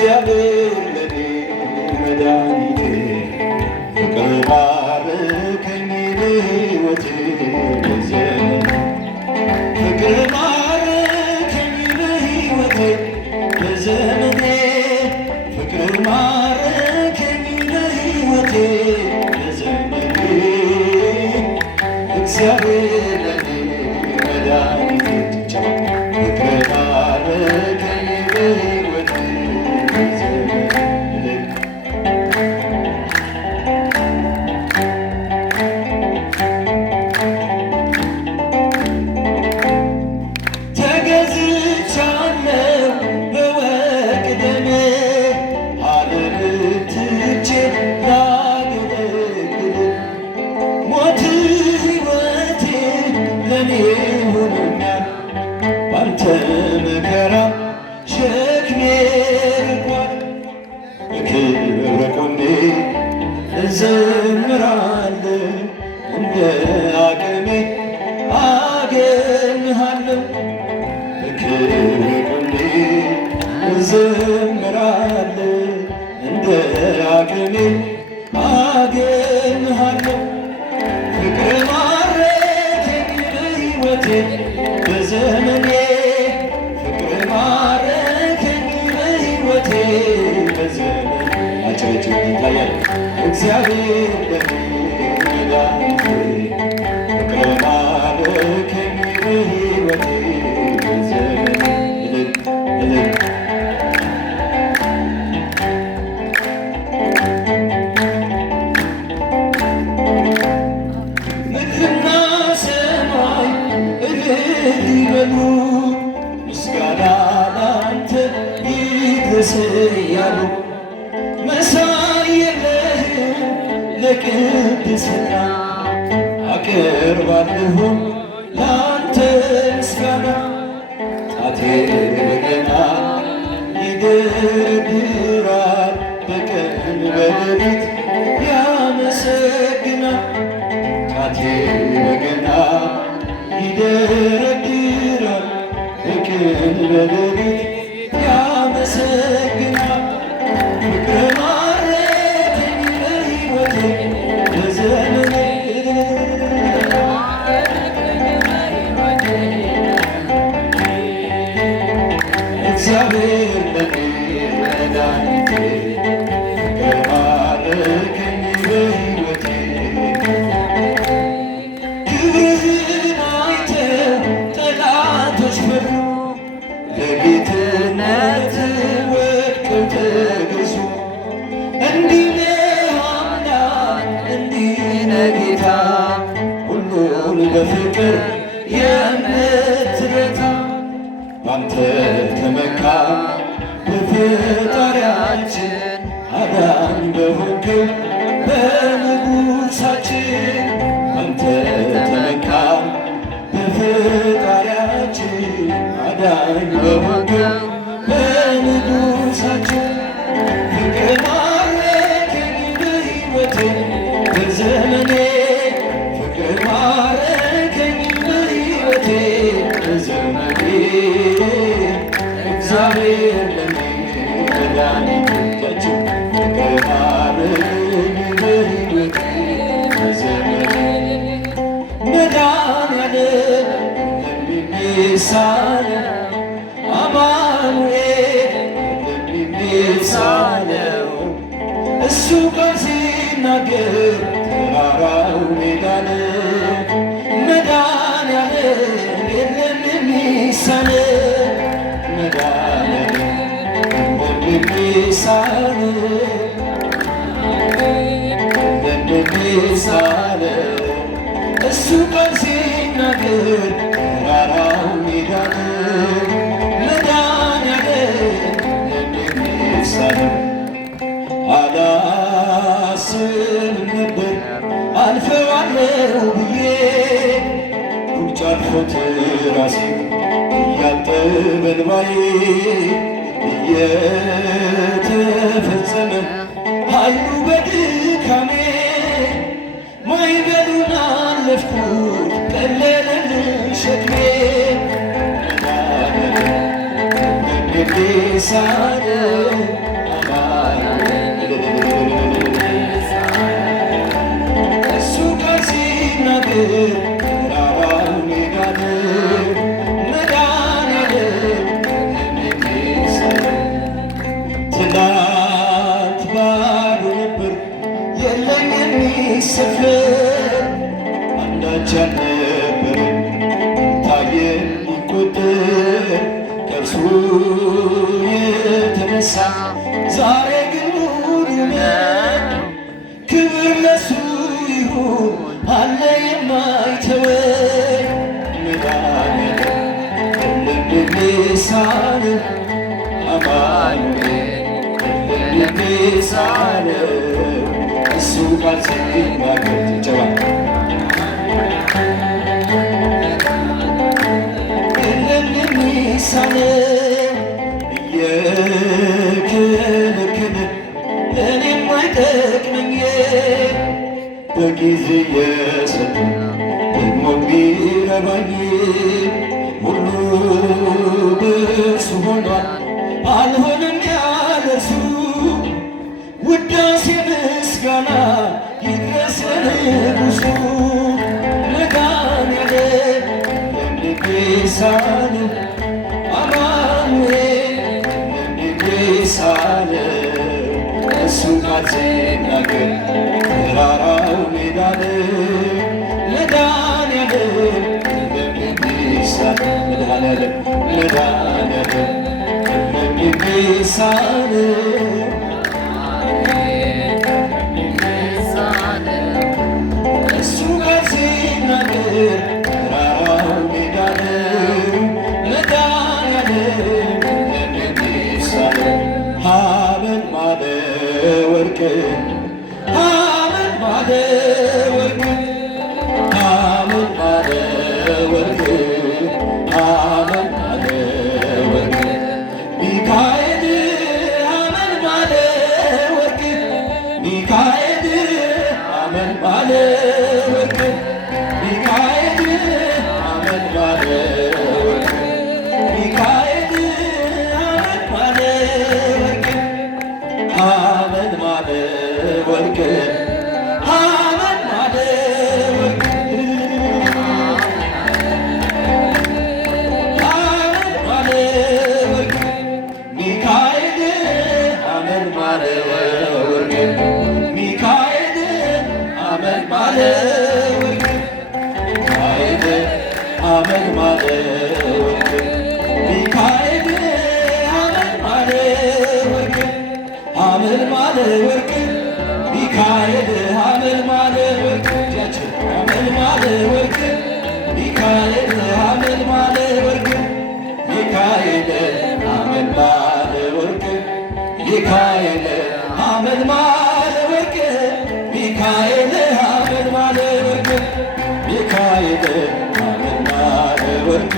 እግዚአብሔር ለኔ መድኃኒቴ ፍቅር ባረከኝ በሕይወቴ በዘመኔ ፍቅር ባረከኝ በሕይወቴ በዘመኔ ፍቅር ባረከኝ በሕይወቴ በዘመኔ እግዚአብሔር ለኔ መድኃኒቴ ፍቅር ባረከኝ በሕይወቴ መከራ ሸክሜ ርቋል በክብረ ቆሜ እዘምራለሁ እንደ አቅሜ አገኝሃለሁ በክብረ ቆሜ እዘምራለሁ እንደ አቅሜ አገኝሃለሁ ፍቅር ማረከኝ በሕይወቴ በዘመኔ እግዚአብሔር ለኔ መድኃኒቴ ፍቅር ባረከኝ በሕይወቴ በዘመኔ ምድርና ሰማይ እልል ይበሉ ምስጋና ላንተ ይድረስ እያሉ መሳይ የለህም ለቅድስና አቀርባለሁ ላንተ ምስጋና ጣቴ በገና ይደረድራል በቀን በሌሊት ያመሰግናል ጣቴ በገና ይደረድራል በቀን በሌሊት ያመሰግናል ፍቅር ማረከኝ በሕይወቴ በዘመኔ እግዚአብሔር ለኔ መድኃኒቴ ፍቅር ማረከኝ በሕይወቴ ክብርህን አይተው ጠላቶች ፈሩ ለጌትነትህ ወድቀው ተገዙ እንዲህ ነህ አምላክ እንዲህ ነህ ጌታ ሁሉን በፍቅር የምትረታ ባንተ ተመካ በፈጣሪያችን አዳኝ በሆንክው በንጉሣችን ባንተ ተመካ በፈጣሪያችን አዳኝ በሆንክው በንጉሣችን ፍቅር ማረከኝ በሕይወቴ በዘመኔ ፍቅር ማረከኝ በሕይወቴ በዘመኔ እግዚአብሔር ለኔ መድኃኒቴ ፍቅር ማረከኝ በሕይወቴ በዘመኔ መድኃኒዓለም ለሚሳነው አማኑኤል ለሚሳነው እሱ ቃል ሲናገር ተራራው ሜዳ ነው መድኃኒዓለም የለም የሚሳነው መድኃኒዓለም የሚሳነው እሱ ቃል ሲናገር ተራራው ሜዳ ነው መድኃኒዓለም የሚሳነው አላስብም ነበር አልፈዋለሁ ብዬ ጉንጭ አልፎት ራሴ እያጠበ እንባዬ እየተፈጸመ ኃይሉ በድካሜ ማዕበሉን አለፍኩት ቀለለልኝ ሸክሜ ሳነው ተራራው ሜዳ ነው መድኃኔዓለም ትላንት ባዶ ነበር የለኝ የሚሰፍር አንዳች አልነበረም ታየ ሊቆጠር ከእርሱ የተነሳ ዛሬ ግን ሙሉ ነው። ክብር ለሱ ይሁን አለ የማይተወን መድኃኔዓለም የለም የሚሳነው አማኑኤል የለም የሚሳነው እሱ ቃል ሲናገር ጭብጨባ የለም የሚሳነው እየከለከለ እኔም አይጠቅመኝ በጊዜ የሰጠ ደግሞ ቢረባኝ ሁሉ በእርሱ ሆኗል አልሆነም ያለ እርሱ ውዳሴ ምስጋና ይድረስ ለንጉሡ መድኃኔዓለም የሚሳነው አማኑኤል የሚሳነው እሱ ቃል ሲናገር ተራራው ሜዳ ነው መድኃኔዓለም የሚሳነው መድኃኔዓለም መድኃኔዓለም የሚሳነው እሱ ቃል ሲናገር ተራራው ሜዳ ነው መድኃኔዓለም የሚሳነው ሐመድ ማለ ወርቅ ሐመድ ማለ ወርቅ ሐመድ ማለ ወርቅ ሐመድ ማለ ወርቅ ሚካኤል ሐመድ ማለ ወርቅ ሚካኤል ሐመድ ማለ ወርቅ ሚካኤል ሐመድ ማለ ወርቅ ሚካኤል ሐመድ ማለ ወርቅ ሐመድ ማለ ወርቅ ሐመድ ማለ ወርቅ ሐመድ ማለ ወርቅ ሚካኤል ሐመድ ማለ ወርቅ ሚካኤል ሐመድ ማለ ወርቅ ሚካኤል ሐመድ ማለ ወርቅ ሚካኤል ሐመድ ማለ ወርቅ ሐመድ ማለ ወርቅ ሚካኤል ሐመድ ማለ ወርቅ ሐመድ ማለ ወርቅ ሚካኤል ሐመድ ማለ ወርቅ ሚካኤል ሐመድ ማለ ወርቅ ሚካኤል ሐመድ ማለ ወርቅ ሚካኤል ሐመድ ማለ ወርቅ ሚካኤል ሐመድ ማለ ወርቅ